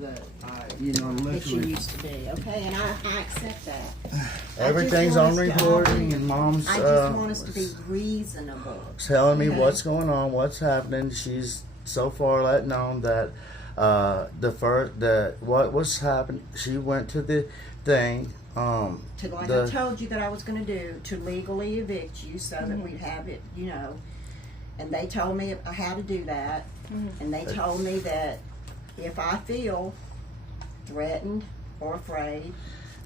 that I, that you literally. used to be. Okay, and I accept that. Everything's on recording, and Mom's I just want us to be reasonable. telling me Okay. what's going on, what's happening. She's so far let known that what was happening. She went to the thing. To like I told you that I was going to do, to legally evict you so that we'd have it, and they told me how to do that, and they told me that if I feel threatened or afraid,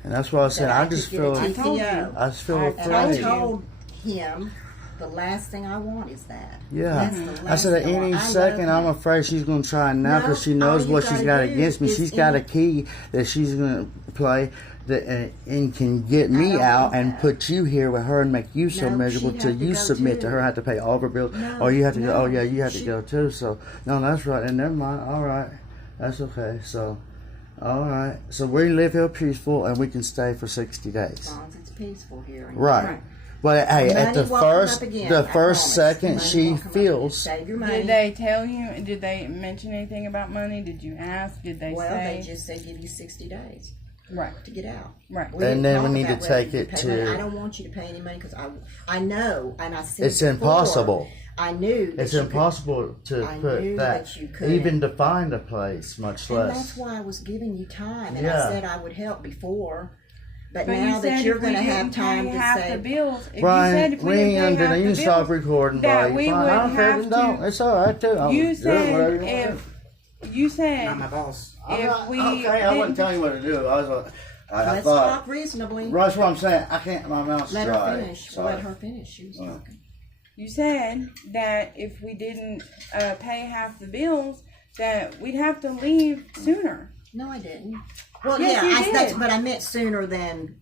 And that's what I was saying. I just feel I just feel and I afraid. told him the last thing I want is that. Yeah, That's the I last said at thing I any want. I second love I'm him. afraid she's going to try now because she knows all you what she's gotta got do against me. is She's got a any- key that she's going to play that and can get me don't out want and that. put you here with her and make you so No, miserable she'd till have to you go submit to too. her, have to pay all of her bills, No, or you have to go. Oh no, yeah, you have to she- go too. So no, that's right. And never mind. All right, that's okay. So. All right, so we live here peaceful and we can stay for 60 As days. long as it's peaceful here. And Right. But hey, at Money the won't come first, up again, the I first promise. second Money she won't come up again. feels. Save your money. Did they tell you? Did they mention anything about money? Did you ask? Did they Well, say? they just say give you 60 days Right. to get out. Right. We And didn't then we talk need to about whether take you it pay to- money. I don't want you to pay any money because I know, and I said It's before, impossible. I knew that It's you impossible to I put knew that, that you couldn't. even to find a place, much And that's less. why I was giving you time, and Yeah. I said I would help before. But, But now you that said you're if we going to didn't have time pay to half say, the bills, if Brian, you said if we we ain't didn't gonna pay do half that. You the can stop bills, recording, that buddy. we Fine. I wouldn't don't care if have you don't. to- It's all right too. I'll you do whatever said you want. you said I'm my boss. I'm if not- we okay, I wasn't didn't- telling you what to do. I let's thought. talk reasonably. That's what I'm saying. I can't. My mouth's Let dry. her finish. Sorry. Let her finish. She was talking. you said that if we didn't pay half the bills, that we'd have to leave sooner. No, I didn't. Well, Yes, yeah, you that's, did. but I meant sooner than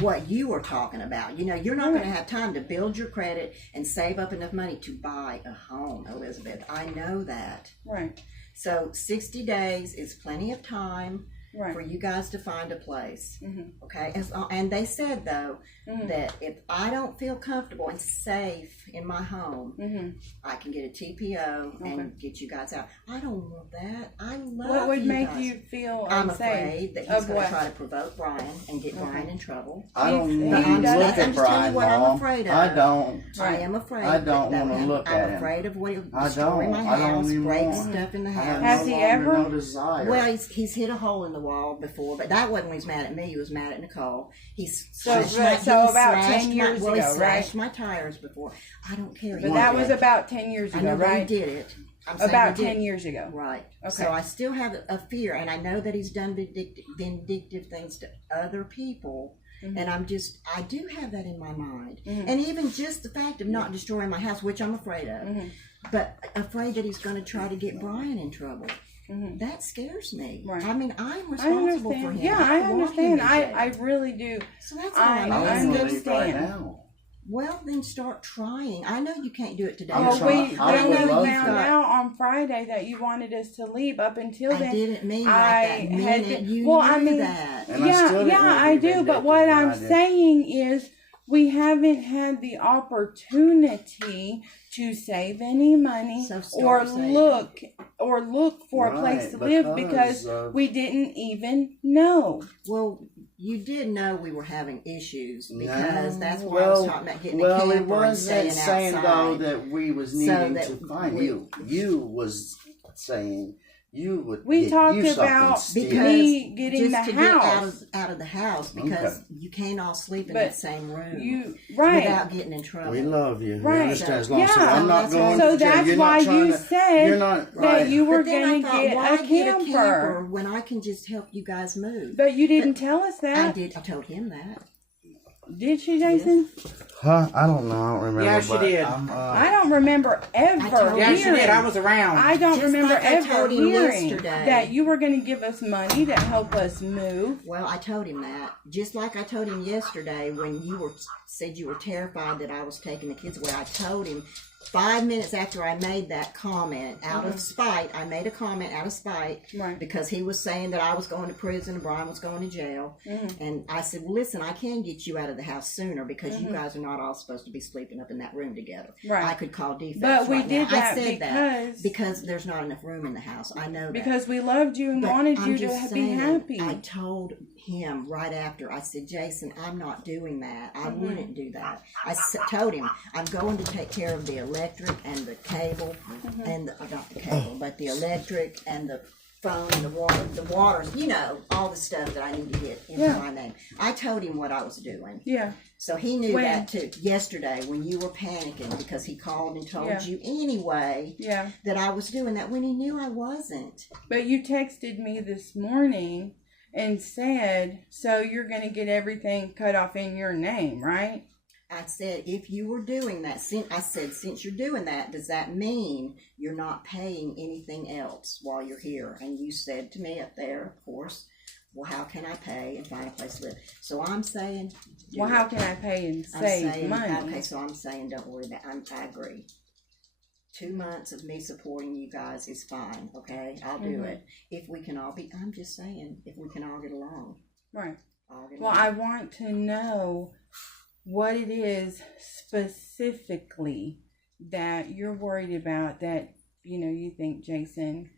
what you were talking about. You're not going to have time to build your credit and save up enough money to buy a home, Elizabeth. I know that. Right. So 60 days is plenty of time Right. for you guys to find a place. Mhm. Okay? And they said, though, Mhm. that if I don't feel comfortable and safe in my home, Mm-hmm. I can get a TPO Okay. and get you guys out. I don't want that. I love What would you make guys. you feel I'm unsafe? afraid that he's Of going what? to try to provoke Brian and get Brian in trouble. I don't He want to doesn't- look I'm at just telling Brian, you what I'm Mom. afraid of. I don't. I am afraid. I don't that wanna him- look at I'm him. afraid of what he'll I destroy don't. my I don't house, even break want- stuff in the I house. have Has no he longer ever? No desire. Well, he's hit a hole in the wall before, but that wasn't when he was mad at me. He was mad at Nicole. He's So slashed about slashed 10 years well, he ago, slashed right? my tires before. I don't care. But that was about 10 years I ago, know that right? he did it. I'm saying About he did 10 years ago. Right. Okay. So I still have a fear, and I know that he's done vindictive things to other people. Mm-hmm. And I do have that in my mind. And even just the fact of not destroying my house, which I'm afraid of, Mm-hmm. but afraid that he's going to try to get Brian in trouble. That scares me. Mm-hmm. Right. I mean, I'm I responsible for understand. him. Yeah, I don't want him understand. in I jail. really do. So that's all I I'm I asking. want to leave right understand. now. Well, then start trying. I know you can't do it today. I'm Well, trying- we I would only love found to. out on Friday that you wanted us to leave. Up until I then, didn't mean like I that had minute. been- You well, knew I mean, that. And I still didn't yeah, want to I be do. But vindictive what when I'm I did. saying is, we haven't had the opportunity to save any money So or start saving. look for a place Right, to live because because of- we didn't even know. Well, you did know we were having issues because No. that's why I was talking about getting a well, camper it and wasn't staying saying outside. though that we was So needing that to find we- you. You was saying you would. We get talked you something about still. because me getting just the to get house. out of the house because Okay. you can't all sleep in But the same room You right. without getting in trouble. We love you. Right. We understand as long as Yeah. I'm not So going So to jail. that's You're not why trying you to- said you're not that right. you were But then going I to thought, get why a camper. when I can just help you guys move? But you didn't tell us I that. did. I told him that. Did she, Jason? Huh? I don't know. I don't remember. Yeah, she but did. I don't remember ever told Yeah, hearing. she did. I was around. I don't Just remember like I ever told him hearing yesterday. that you were going to give us money to help us move. Well, I told him that. Just like I told him yesterday when you said you were terrified that I was taking the kids away. I told him 5 minutes after I made that comment out of spite. I made a comment out of spite Right. because he was saying that I was going to prison and Brian was going to jail. And I said, well, listen, I can get you out of the house sooner because you guys are not all supposed to be sleeping up in that room together. Right. I could call defects But we right did now. I that said because there's not enough room in the house. I know that. Because we loved you and But wanted I'm you to just be saying, happy. I told him right after, I said, Jason, I'm not doing that. I wouldn't do that. I told him, I'm going to take care of the electric and the cable, and not the cable, but the electric and the phone and the water, you know, all the stuff that I need to get into my name. I told him what I was doing. Yeah. So he knew that too. Yesterday, when you were panicking because he called and told you anyway that I was doing that when he knew I wasn't. But you texted me this morning and said, so you're going to get everything cut off in your name, right? I said, if you were doing that, since you're doing that, does that mean you're not paying anything else while you're here? And you said to me up there, of course, well, how can I pay and find a place to live? So I'm saying, well, how can I pay and save money? Okay, so I'm saying, don't worry about it. I agree. 2 months of me supporting you guys is fine, okay? I'll do it. If we can all I'm just saying, if we can all get along. Right. Well, I want to know what it is specifically that you're worried about that, you know, you think Jason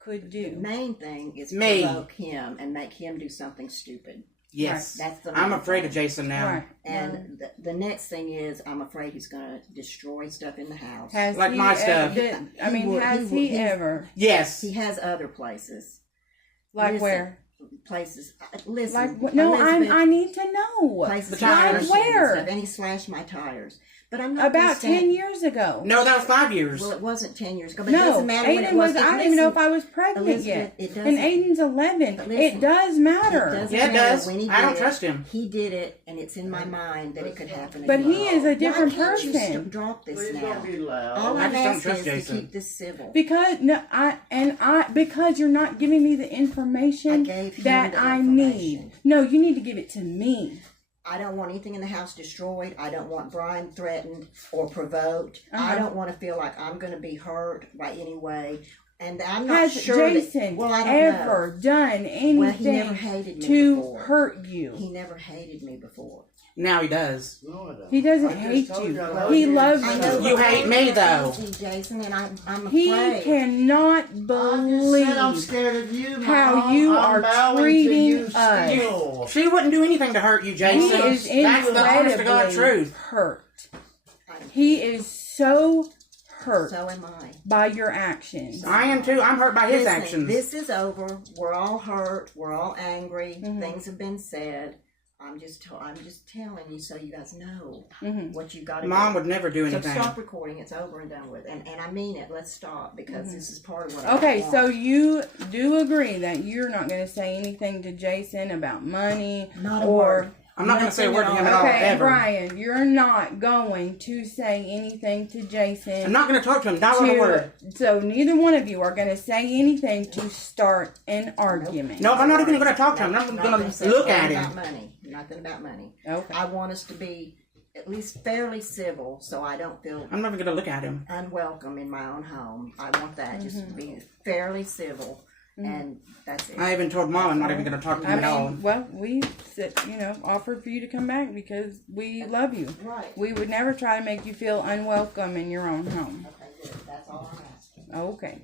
could do. The main thing is provoke him and make him do something stupid. Yes. Right. That's the I'm afraid of Jason now. Right. And the next thing is, I'm afraid he's going to destroy stuff in the house. Has Like he my stuff. Has he ever? Yes. He has other places. Like where? Places. Listen. Like no, Elizabeth, I need to know. places The tires. Like where? And he slashed my tires. But I'm not About 10 years ago. No, that was 5 years. Well, it wasn't 10 years ago. But it No, doesn't matter when it Aiden was. was. I don't even know if I was pregnant Elizabeth, yet. it And doesn't- Aiden's 11. But listen, It does matter. It doesn't Yeah, it matter does. when he I don't did trust him. He did it, and it's in my mind that it could happen But again. he is a different Why can't you person. drop this Please now? don't be loud. All I I'm just don't asking trust is to Jason. keep this civil. Because because you're not giving me the information I gave him that the I information. need. No, you need to give it to me. I don't want anything in the house destroyed. I don't want Brian threatened or provoked. I don't want to feel like I'm going to be hurt by any way. And I'm not Has sure Jason that, I don't ever done anything Well, he never hated me to before. hurt know. you? He never hated me before. Now he does. No, I don't. He doesn't I just hate told you. I love He you. loves I you. know You hate me, though. Jason, and I'm He afraid. cannot I just believe said I'm scared of you, how Mom. you I'm are bowing to treating you us. still. She wouldn't do anything to hurt you, he Jason. is That's the honest to God incredibly truth. hurt. He is so hurt So am I. by your actions. I am too. I'm hurt by his Listen, actions. This is over. We're all hurt. We're all angry. Things have been said. I'm just telling you so you guys know what you got to do. Mom would never do So anything. stop recording. It's over and done with. And I mean it. Let's stop because this is part of what I Okay, want. so you do agree that you're not going to say anything to Jason about money Not a or word. I'm not going to say a word to him at all, okay, ever. Brian, you're not going to say anything to Jason. I'm not going to talk to him. Not with a word. So neither one of you are going to say anything to start an argument. No, I'm not even going to talk to him. I'm Nothing not going to say look anything at him. About money. Nothing about money. Okay. I want us to be at least fairly civil so I don't feel I'm never going to look at him. unwelcome in my own home. I want that just to be fairly civil, and that's it. I even told Mom I'm not even going to talk to him at all. Well, we said, offered for you to come back because we love you. Right. We would never try to make you feel unwelcome in your own home. Okay, good. That's all I'm asking. Okay.